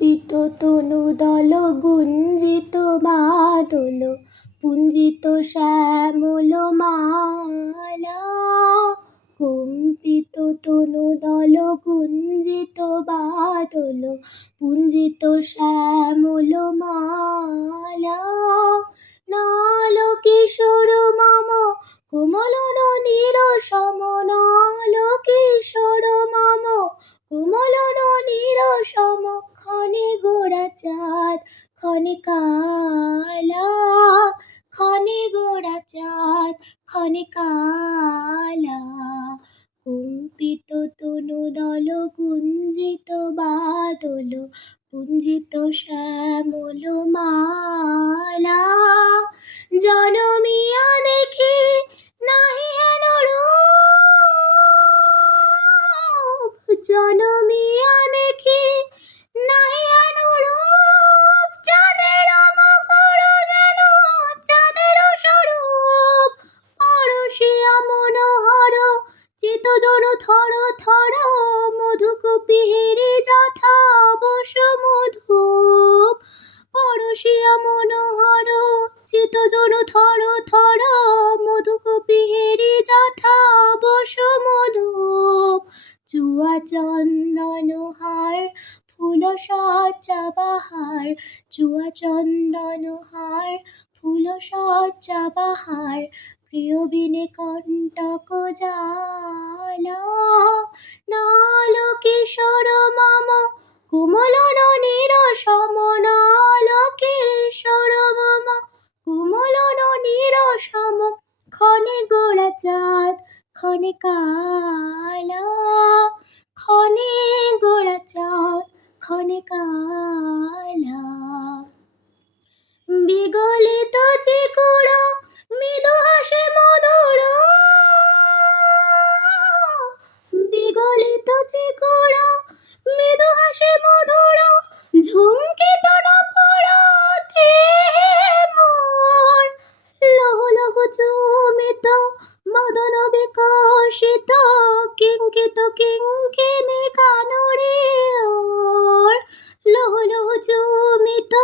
কম্পিত তনুদল গুঞ্জিত বাদল পুঞ্জিত শ্যামল মালা। কম্পিত তনুদল গুঞ্জিত বাদল পুঞ্জিত শ্যামল মালা। নাল কিশোর মম কোমলন নিরসম, নাল কিশোর মম কোমলন নিরসম, ক্ষণে গোরা চাঁদ ক্ষণে কালা, ক্ষণে গোরা চাঁদ ক্ষণে কালা। কম্পিত তনুদল গুঞ্জিত বাদল পুঞ্জিত শ্যামল মালা। জনমিয়া দেখি নাহি হেন রূপ, জনমিয়া দেখি নাহি হেন রূপ, চাঁদের মকর যেন চাঁদের স্বরূপ। পরশিয়া মনোহর চিতজন থর থর, মধুকূপী হেরি যথা বস মধুপ। পরশিয়া মনোহর চিতজন থর থর, মধুকূপী হেরি যথা বস মধুপ। চুয়া চন্দন হার ফুল সজ্জা বাহার, চুয়া চন্দন হার ফুল সজ্জা বাহার, প্রিয় বিনে কণ্টক জ্বালা। নাল কিশোর মম কোমলন নিরসম, নাল কিশোর মম কোমলন নিরসম, ক্ষণে গোরা চাঁদ ক্ষণে কালা, ক্ষণে গোরা চাঁদ ক্ষণে কালা। বিগলিত চিকুর মৃদু হাসি মধুর, বিগলিত চিকুর মৃদু হাসি মধুর, ঝুঙ্কিত নফরতে মোর। লহু লহু চুমিত মদন বিকশিত, কিঙ্কিত কিঙ্কিণী কাননে ওর। লহু লহু চুমিত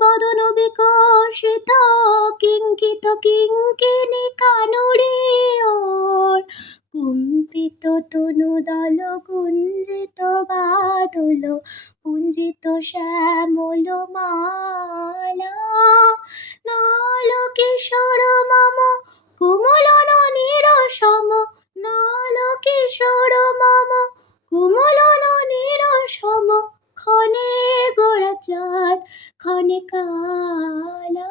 বদন বিকশিত, কিঙ্কিত কিঙ্কিণী কাননে ওর। কম্পিত তনুদল গুঞ্জিত বাদল পুঞ্জিত শ্যামল মালা। নাল কিশোর মম কোমলন নিরসম, নাল কিশোর মম কোমলন নিরসম, ক্ষণে গোরা চাঁদ ক্ষণে কালা।